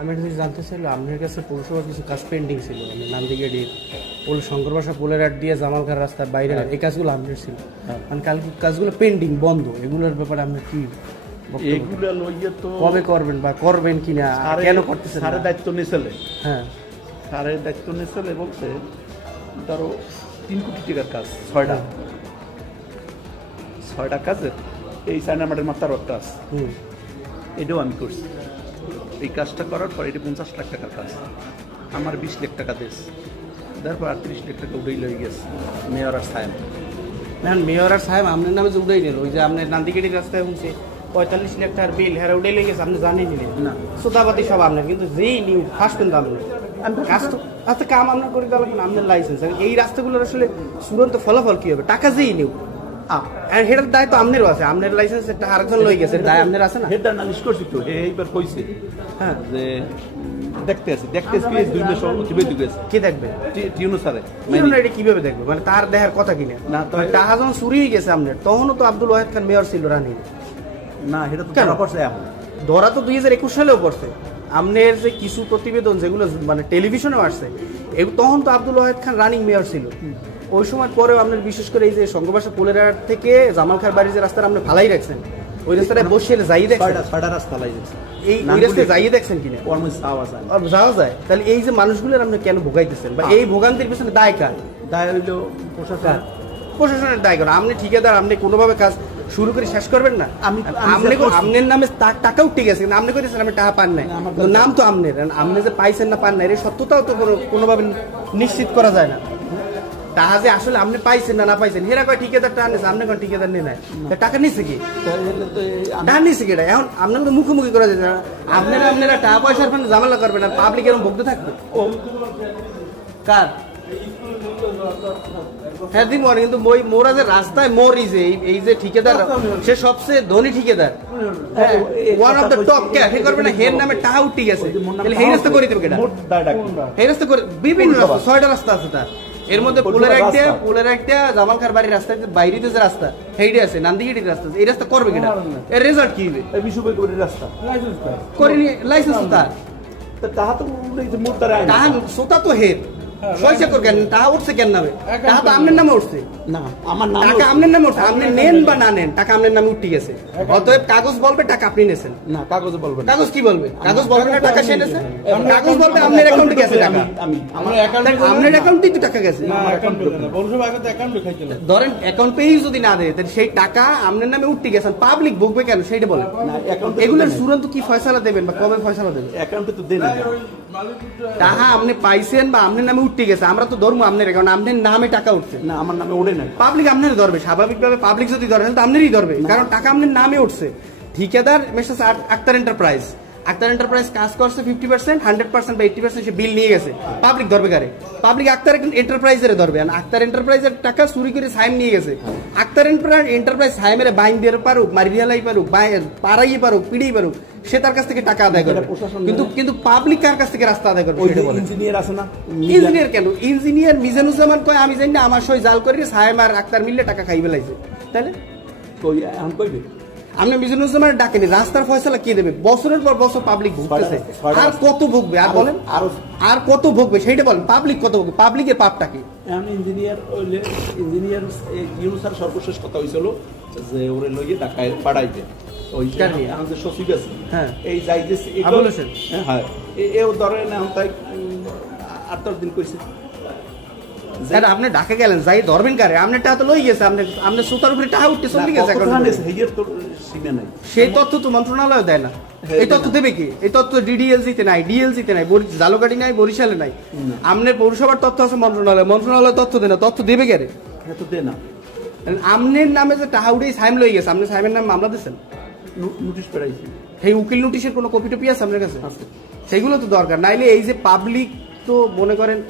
আমি একটা জিনিস জানতে চাইলো, আপনার কাছে পৌরসভা কিছু কাজ পেন্ডিং ছিল, মানে নান্দিগেড়ির পোল শঙ্কর বাসা পোলের আট দিয়ে জামালখার রাস্তার বাইরে এই কাজগুলো আপনার ছিল, মানে কালকে কাজগুলো পেন্ডিং বন্ধ, এগুলোর ব্যাপারে আপনার কি এগুলো লইয়ে তো কবে করবেন বা করবেন কিনা, কেন করতেছেন? স্যারের দায়িত্ব নিয়েছিলে, হ্যাঁ স্যারের দায়িত্ব নিয়েছিলে বলছে ধরো 3 কোটি টাকার কাজ, 6টা কাজের এই সাইনামাটের মাথার একটা আছে, এটাও আমি করছি। এই কাজটা করার পর এটা 50 লাখ টাকার কাজ, আমার 20 লাখ টাকা দিয়েছে, তারপর 38 লাখ টাকা উঠেই লয়ে গেছে মেয়র আর সাহেব। এখন মেয়র আর সাহেব আপনার নামে যে উঠাই নিল, ওই যে আপনার নান্দিগেড়ির রাস্তায় হচ্ছে 45 লাখ টাকার বিল, হ্যাঁ উঠে লেগেছে, আপনি জানেন না সোদাবাদি সব আপনার, কিন্তু যেই নিউ ফার্স্ট কিন্তু আপনার কাজ তো আচ্ছা কাম আপনার করে দেওয়া লাগবে, আপনার লাইসেন্স। এই রাস্তাগুলোর আসলে চূড়ান্ত ফলাফল কি হবে? টাকা যেই নিউ হেটার দায় তো আপনারও আছে, আপনার লাইসেন্স আরেকজন লই গেছে, দায় আপনার আছে না? হেডার নালিশ করছি তো, এইবার কইছে হ্যাঁ যে দেখতে 2 মাস অতিবাহিত গেছে। কে দেখবে? টিউনো স্যারে এটা কিভাবে দেখবে? মানে তার দেখার কথা কিনা না, টাকা যখন চুরি হয়ে গেছে আপনার, তখনও তো আব্দুল ওয়াহেদ খান মেয়র ছিল রানী। না এটা তো কেন করছে এখন, ধরা তো 2021 সালেও পড়ছে। আপনার যে কিছু প্রতিবেদন যেগুলো মানে টেলিভিশনেও আসছে, তখন তো আব্দুল ওয়াহেদ খান রানিং মেয়র ছিল। ওই সময় পরেও আপনার বিশেষ করে এই যে শঙ্করবাসা পোলেরহাট থেকে জামালখার বাড়ির যে রাস্তাটা আপনি ফালাই রাখছেন, ওই রাস্তাটা বসে যাই দেখছেন, 6টা রাস্তা লাগাইছে, এই ওই রাস্তায় যাইয়ে দেখছেন কিনা? যাওয়া যায়। তাহলে এই যে মানুষগুলোর আপনি কেন ভোগাইতেছেন, বা এই ভোগান্তির পিছনে দায় কার? দায় হইল প্রশাসনের দায় কার? আপনি ঠিকাদার, আপনি কোনোভাবে কাজ শুরু করে শেষ করবেন না। আপনার নামে টাকাও ঠিক আছে, কিন্তু আপনি কইতেছেন আমি টাকা পান নাই, নাম তো আপনার, আপনি যে পাইছেন না পান নাই এর সত্যতাও তো কোনোভাবে নিশ্চিত করা যায় না। টাকা যে আসলে আপনি পাইছেন না পাইছেন, হেরা কয় ঠিকাদার টাকা নিয়েছে, আপনি কোন ঠিকাদার নেই নাই, টাকা নিচ্ছে কি? টাকা নিচ্ছে কি? এখন আপনাকে তো মুখোমুখি করা যায় না, আপনারা টাকা পয়সার মানে ঝামেলা করবেন আর পাবলিক এরকম ভুগতে থাকবে। কার হ্যাঁ দিব, কিন্তু মোরা যে রাস্তায় মরি যে এই যে ঠিকাদার, সে সবচেয়ে ধনী ঠিকাদার, ওয়ান অফ দ্য টপ, কে হে করবে না? হের নামে টাকা উঠে গেছে, এই রাস্তা করে দেবে কেটা? এই রাস্তা করে বিভিন্ন রাস্তা, 6টা রাস্তা আছে তার, এর মধ্যে পোলের একটা জামালখার বাড়ির রাস্তা, বাইরেতে যে রাস্তা সেইটা আছে, নান্দিগেড়ির রাস্তা, এই রাস্তা করবে কিনা? এর রেজাল্ট কি হবে? রাস্তা করিনি, লাইসেন্স তার তাহা তো টাকা সোতা তো হের পয়সা করে কেন টাকা উঠছে কেন নামে? টাকা তো আপনার নামে উঠছে না, আমার নাম টাকা আপনার নামে উঠছে, আপনি নেন বা না নেন টাকা আপনার নামে উঠে গেছে। অতএব কাগজ বলবে টাকা আপনি নেছেন না, কাগজ বলবে, কাগজ কি বলবে? কাগজ বলবে না টাকা সে নেছে, কাগজ বলবে আপনার অ্যাকাউন্টে গেছে টাকা, আপনার অ্যাকাউন্টেই তো টাকা গেছে। ধরেন অ্যাকাউন্ট পেই যদি না দেয়, তাহলে সেই টাকা আপনার নামে উঠতে গেছেন, পাবলিক ভুগবে কেন সেইটা বলেন। এগুলোর চূড়ান্ত কি ফয়সালা দেবেন বা কবে ফয়সালা দেবেন? অ্যাকাউন্টে তো দেন টাকা আপনি পাইছেন বা আপনার নামে উঠতে গেছে, আমরা তো ধরবো আপনার অ্যাকাউন্ট, আপনার নামে টাকা উঠছে না, আমার নামে ওঠে না, পাবলিক আপনার ধরবে, স্বাভাবিকভাবে পাবলিক যদি ধরে তো আপনারই ধরবে, কারণ টাকা আপনার নামে উঠছে। ঠিকাদার message Akhtar enterprise, Akhtar enterprise কাজ করছে 50%, 100% বা 80% সে বিল নিয়ে গেছে, পাবলিক ধরবে কারে? পাবলিক আক্তার এন্টারপ্রাইজের ধরবে। আর আক্তার এন্টারপ্রাইজের টাকা চুরি করে সাইম নিয়ে গেছে, আক্তার এন্টারপ্রাইজ সাইমের বাইন দিয়ে পারুক, মারিয়ালাই পারুক, পাড়াই পারুক, পিড়িয়ে পারুক, সে তার কাছ থেকে টাকা আদায় করবে। কিন্তু পাবলিক কার কাছ থেকে রাস্তা আদায় করবে? ইঞ্জিনিয়ার আছে না, ইঞ্জিনিয়ার কেন? ইঞ্জিনিয়ার মিজানুজ্জামান কয় আমি জানি না, আমার সই জাল করে সাইম আর আক্তার মিললে টাকা খাইবে লাইছে, তাহলে কইবে আপনি মিজানুজ্জামান ডাকেনি, রাস্তার ফয়সালা কে দেবে? বছরের পর বছর পাবলিক ভুগতেছে, আর কত ভুগবে? আর বলেন আর কত ভুগবে সেইটা বলেন, পাবলিক কত ভুগবে? পাবলিকের পাপটা কি? ইঞ্জিনিয়ার ইউনুস স্যার সর্বশেষ কথা হয়েছিল যে ওরে লইয়ে ঢাকায় পাঠাইবে, ওই আমাদের সচিব আছে, হ্যাঁ এই যাইতেছে, হ্যাঁ এও ধরেন তাই 8-10 দিন কইছে। আপনি ঢাকা গেলেন, যাই ধরবেন কারে? আপনার টাকা তো লই গেছে, আপনার সুতার উপরে টাকা উঠতে চলে গেছে, সেই তথ্য তো মন্ত্রণালয় দেয় না। এই তথ্য দেবে কি? এই তথ্য ডিডিএলজিতে নাই, ডিএলজিতে নাই, জালুকাঠি নাই, বরিশালে নাই। আপনার পৌরসভার তথ্য আছে মন্ত্রণালয় তথ্য দেয় না, তথ্য দেবে কারে? আপনার নামে যে টাকা উঠে সাইম লই গেছে, আপনি সাইমের নামে মামলা দিচ্ছেন, নোটিশ পাঠাইছি, সেই উকিল নোটিশের কোনো কপি টপি আছে আপনার কাছে? সেগুলো তো দরকার, নাইলে এই যে পাবলিক তো মনে করেন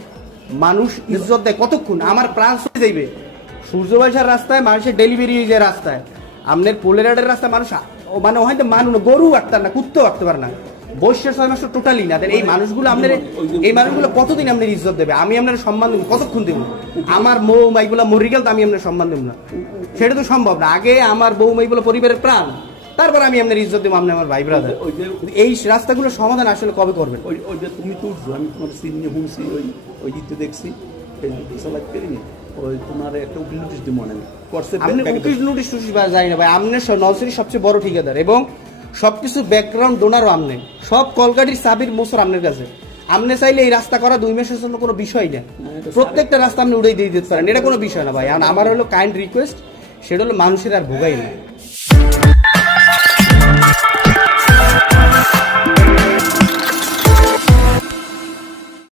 মানুষ ইজ্জত দেয় কতক্ষণ? আমার প্রাণ চলে যাইবে সূর্যবাসার রাস্তায়, মানুষের ডেলিভারি হয়ে যায় রাস্তায়, আপনার পোলেরাটের রাস্তায় মানুষ মানে হয়তো মানুষ গরু আটতার না, কুত্তেও আটতে পারে না, বৈশের 6 মাস টোটালি না। এই মানুষগুলো আপনার, এই মানুষগুলো কতদিন আপনার ইজ্জত দেবে? আমি আপনার সম্মান দেবো কতক্ষণ দেবো? আমার বৌমাইগুলো মরি গেল তো আমি আপনার সম্মান দেবো না, সেটা তো সম্ভব না। আগে আমার বৌমাইগুলো পরিবারের প্রাণ, তারপর আমি আপনার ইজ্জত দিব, আপনি আমার ভাই ব্রাদার। এই রাস্তাগুলোর সমাধান আসলে কবে করবেন? ওই যে তুমি তো উঠছো, আমি তোমার সিনে শুনছি, ওই দিতে দেখছি চালাতে পারিনি, ওই তোমার একটা উকিল নোটিশ দিব মনে করছে। আপনি উকিল নোটিশ জানি না ভাই, আপনার নলসিটির সবচেয়ে বড় ঠিকাদার এবং সবকিছু ব্যাকগ্রাউন্ড ডোনারও আপনি, সব কলকাটির চাবির মোসর আপনার কাছে। আপনি চাইলে এই রাস্তা করা 2 মাসের জন্য কোনো বিষয় না, প্রত্যেকটা রাস্তা আপনি উড়াই দিয়ে দিতে পারেন, এটা কোনো বিষয় না ভাই। আমার হলো কাইন্ড রিকোয়েস্ট, সেটা হলো মানুষের আর ভোগাই না।